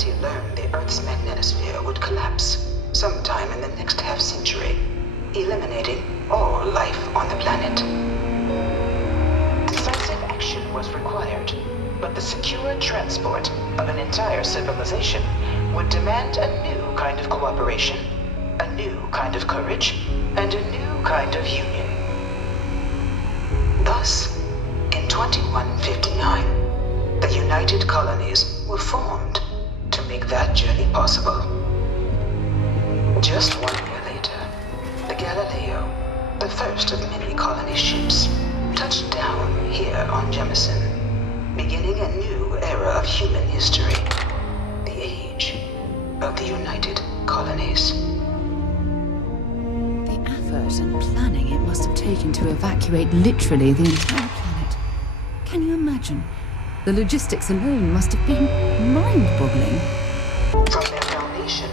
humanity learned the Earth's magnetosphere would collapse sometime in the next half-century, eliminating all life on the planet. Decisive action was required, but the secure transport of an entire civilization would demand a new kind of cooperation, a new kind of courage, and a new kind of union. Thus, in 2159, the United Colonies were formed to make that journey possible. Just 1 year later, the Galileo, the first of many colony ships, touched down here on Jemison, beginning a new era of human history, the age of the United Colonies. The effort and planning it must have taken to evacuate literally the entire planet. Can you imagine? The logistics alone must have been mind-boggling. From their foundation,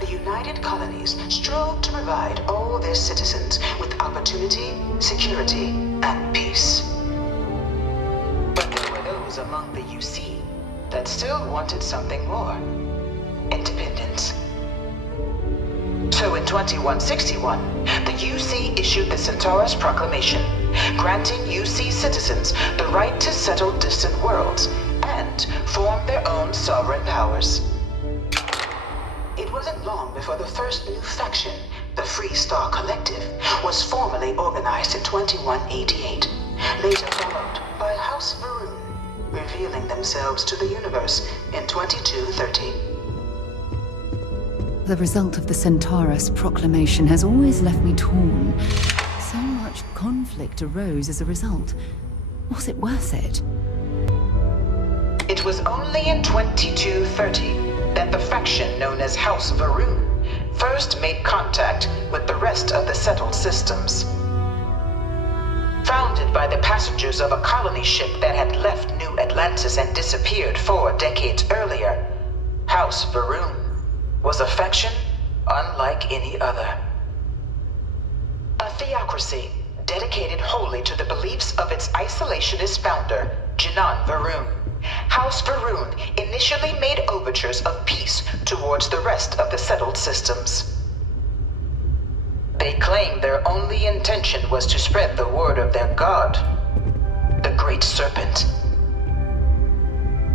the United Colonies strove to provide all their citizens with opportunity, security, and peace. But there were those among the UC that still wanted something more: independence. So in 2161, the UC issued the Centaurus Proclamation, granting UC citizens the right to settle distant worlds and form their own sovereign powers. It wasn't long before the first new faction, the Free Star Collective, was formally organized in 2188, later followed by House Varun, revealing themselves to the universe in 2230. The result of the Centaurus Proclamation has always left me torn. So much conflict arose as a result. Was it worth it? It was only in 2230 that the faction known as House Varun first made contact with the rest of the settled systems. Founded by the passengers of a colony ship that had left New Atlantis and disappeared 4 decades earlier, House Varun was a faction unlike any other. A theocracy dedicated wholly to the beliefs of its isolationist founder, Jinan Varun. House Varun initially made overtures of peace towards the rest of the settled systems. They claimed their only intention was to spread the word of their god, the Great Serpent.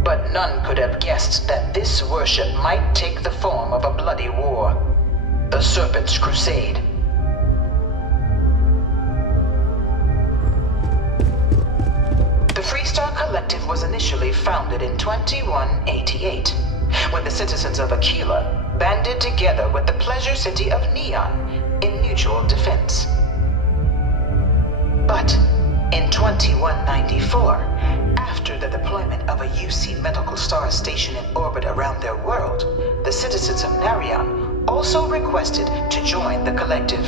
But none could have guessed that this worship might take the form of a bloody war, the Serpent's Crusade. The Freestar Collective was initially founded in 2188, when the citizens of Aquila banded together with the pleasure city of Neon in mutual defense. But in 2194, after the deployment of a UC medical star station in orbit around their world, the citizens of Narion also requested to join the collective.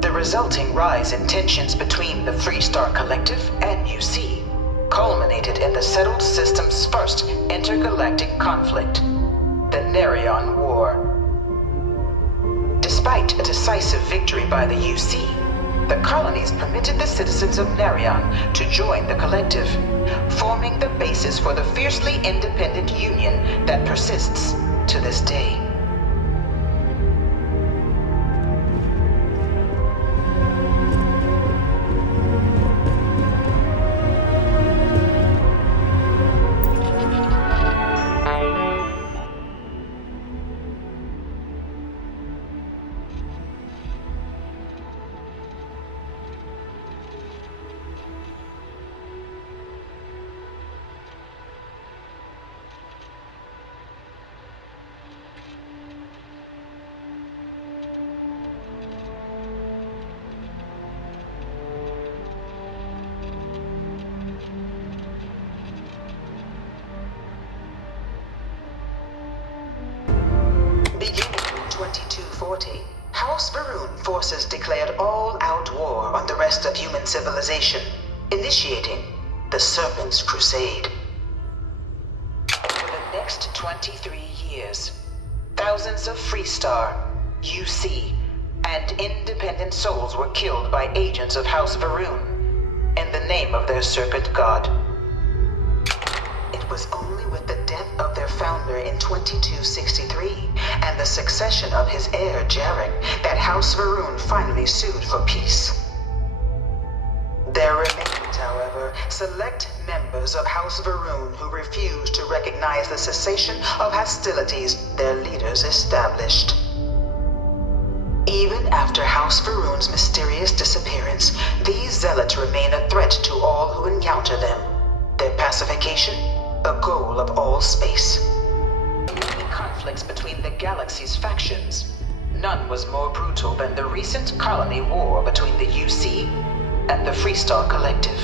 The resulting rise in tensions between the Freestar Collective and UC culminated in the settled system's first intergalactic conflict, the Narion War. Despite a decisive victory by the UC, the colonies permitted the citizens of Narion to join the collective, forming the basis for the fiercely independent union that persists to this day. Beginning in 2240, House Varun forces declared all-out war on the rest of human civilization, initiating the Serpent's Crusade. For the next 23 years, thousands of Freestar, UC, and independent souls were killed by agents of House Varun in the name of their serpent god. It was only with the death of their their founder in 2263 and the succession of his heir Jarek that House Varun finally sued for peace. There remained, however, select members of House Varun who refused to recognize the cessation of hostilities their leaders established. Even after House Varun's mysterious disappearance, these zealots remain a threat to all who encounter them. Their pacification, a goal of all space. Many conflicts between the galaxy's factions. None was more brutal than the recent colony war between the UC and the Freestar Collective.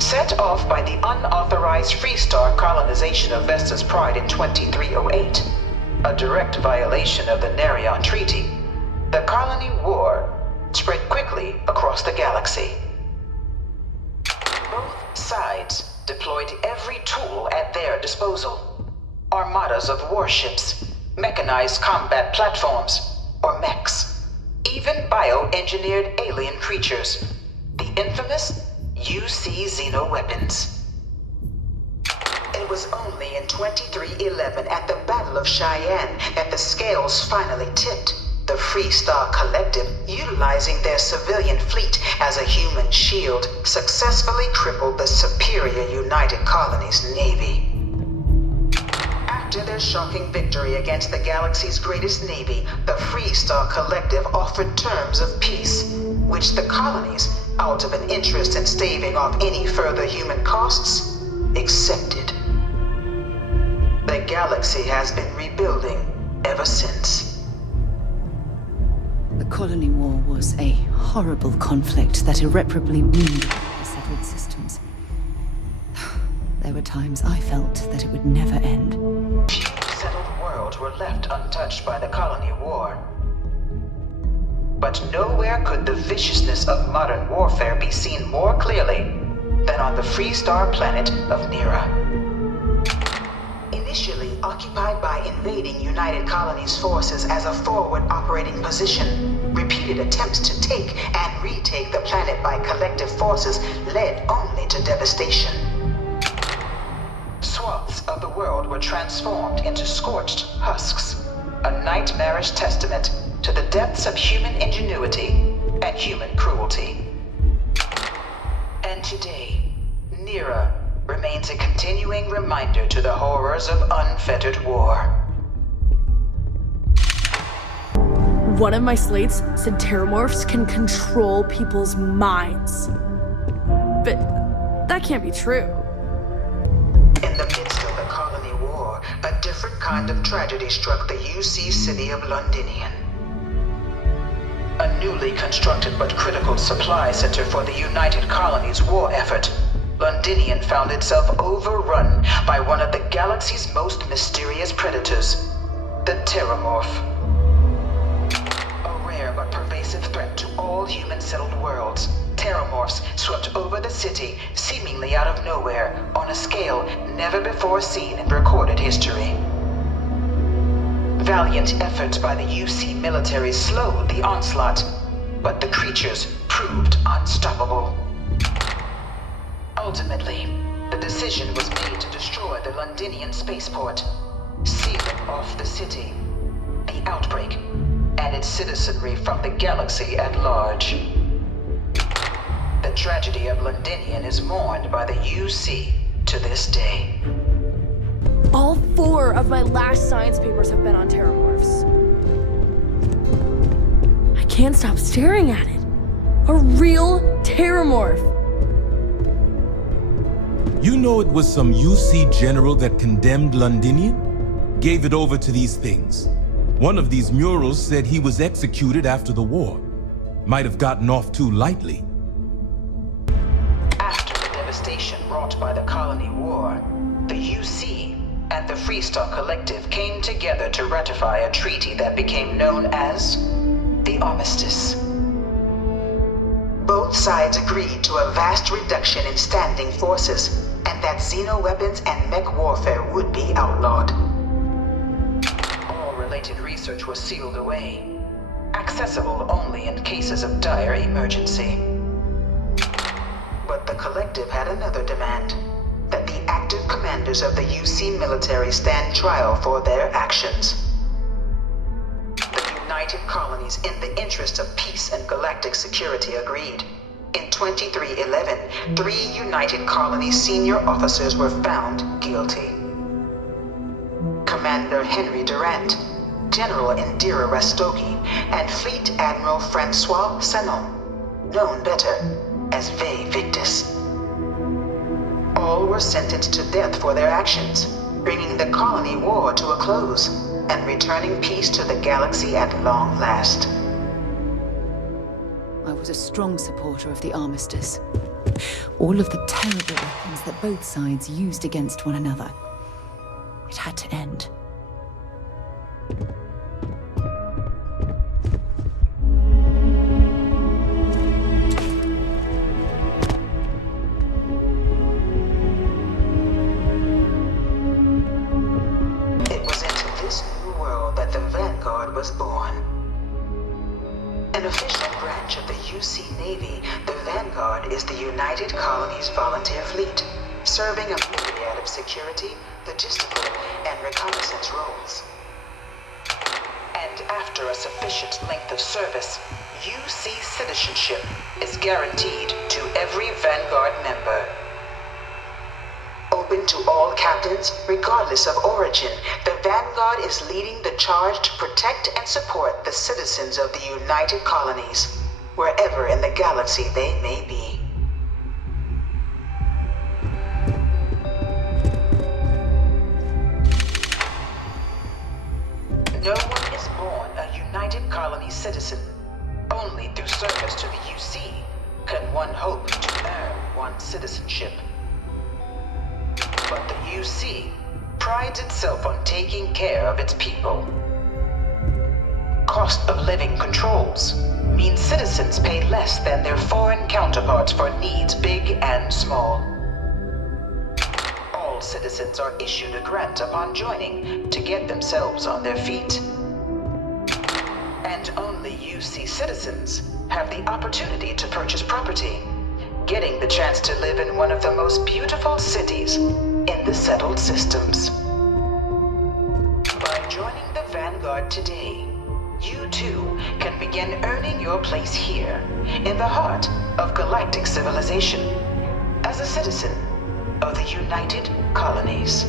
Set off by the unauthorized Freestar colonization of Vesta's Pride in 2308, a direct violation of the Nerion Treaty, the colony war spread quickly across the galaxy. Both sides deployed every tool at their disposal. Armadas of warships, mechanized combat platforms, or mechs, even bioengineered alien creatures, the infamous UC xeno-weapons. It was only in 2311 at the Battle of Cheyenne that the scales finally tipped. The Freestar Collective, utilizing their civilian fleet as a human shield, successfully crippled the superior United Colonies Navy. After their shocking victory against the galaxy's greatest navy, the Freestar Collective offered terms of peace, which the colonies, out of an interest in staving off any further human costs, accepted. The galaxy has been rebuilding ever since. The colony war was a horrible conflict that irreparably wounded the settled systems. There were times I felt that it would never end. Few settled worlds were left untouched by the colony war. But nowhere could the viciousness of modern warfare be seen more clearly than on the Freestar planet of Nera. Initially occupied by invading United Colonies forces as a forward operating position, repeated attempts to take and retake the planet by collective forces led only to devastation. Swaths of the world were transformed into scorched husks, a nightmarish testament to the depths of human ingenuity and human cruelty. And today, Nera remains a continuing reminder to the horrors of unfettered war. One of my slates said terramorphs can control people's minds. But that can't be true. In the midst of the colony war, a different kind of tragedy struck the UC city of Londinian. A newly constructed but critical supply center for the United Colonies war effort, Londinian found itself overrun by one of the galaxy's most mysterious predators, the Terramorph. A rare but pervasive threat to all human-settled worlds, Terramorphs swept over the city, seemingly out of nowhere, on a scale never before seen in recorded history. Valiant efforts by the UC military slowed the onslaught, but the creatures proved unstoppable. Ultimately, the decision was made to destroy the Londinian spaceport, sealing off the city, the outbreak, and its citizenry from the galaxy at large. The tragedy of Londinian is mourned by the UC to this day. All 4 of my last science papers have been on terramorphs. I can't stop staring at it. A real terramorph. You know it was some UC general that condemned Londinian? Gave it over to these things. One of these murals said he was executed after the war. Might have gotten off too lightly. After the devastation wrought by the colony war, the UC and the Freestar Collective came together to ratify a treaty that became known as the Armistice. Both sides agreed to a vast reduction in standing forces, and that xeno-weapons and mech warfare would be outlawed. All related research was sealed away, accessible only in cases of dire emergency. But the Collective had another demand, that the active commanders of the UC military stand trial for their actions. The United Colonies, in the interest of peace and galactic security, agreed. In 2311, 3 United Colonies senior officers were found guilty. Commander Henry Durant, General Indira Rastogi, and Fleet Admiral Francois Sanon, known better as Ve Victus. All were sentenced to death for their actions, bringing the colony war to a close and returning peace to the galaxy at long last. I was a strong supporter of the armistice. All of the terrible weapons that both sides used against one another. It had to end. It was into this new world that the Vanguard was born. An official branch of the UC Navy, the Vanguard is the United Colonies Volunteer Fleet, serving a myriad of security, logistical, and reconnaissance roles. And after a sufficient length of service, UC citizenship is guaranteed to every Vanguard member. Open to all captains, regardless of origin, the Vanguard is leading the charge to protect and support the citizens of the United Colonies, wherever in the galaxy they may be. No one is born a United Colonies citizen. Only through service to the UC can one hope to earn one's citizenship. But the UC prides itself on taking care of its people. Cost of living controls mean citizens pay less than their foreign counterparts for needs big and small. All citizens are issued a grant upon joining to get themselves on their feet. And only UC citizens have the opportunity to purchase property, getting the chance to live in one of the most beautiful cities in the settled systems. By joining the Vanguard today, you too can begin earning your place here, in the heart of galactic civilization, as a citizen of the United Colonies.